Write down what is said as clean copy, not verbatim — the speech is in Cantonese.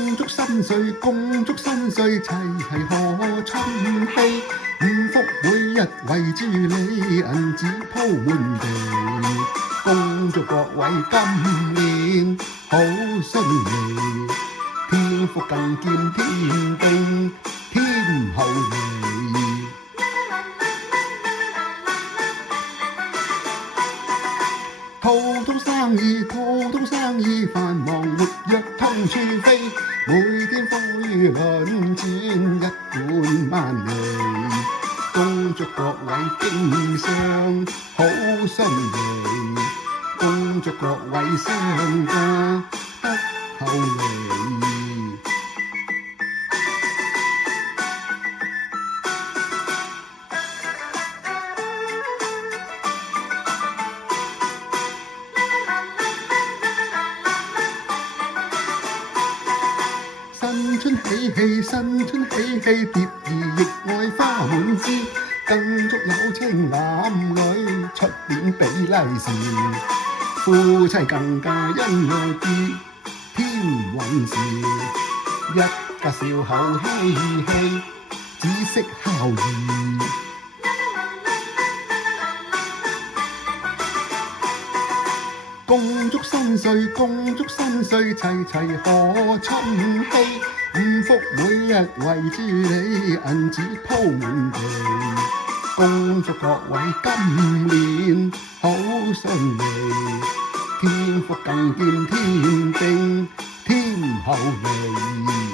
恭祝新歲，恭祝新歲，齊齊賀春禧。五福每日圍住你，銀紙鋪滿地。恭祝各位今年好順利，天福更見天定，添厚利。套通生意，套通生意，繁忙活躍通處飛。每天風雨輪轉，一本萬利。恭祝各位經商好順利，恭祝各位商家得厚利。新春喜氣，新春喜氣，蝶兒亦愛花滿枝。更祝有情男女出年比利是，夫妻更加恩愛結添運事。一家笑口嘻嘻，只識孝義。恭祝新歲，恭祝新歲，齊齊賀春禧。五福每日圍住你，銀紙鋪滿地。恭祝各位今年好順利，天福更見天定，添厚利。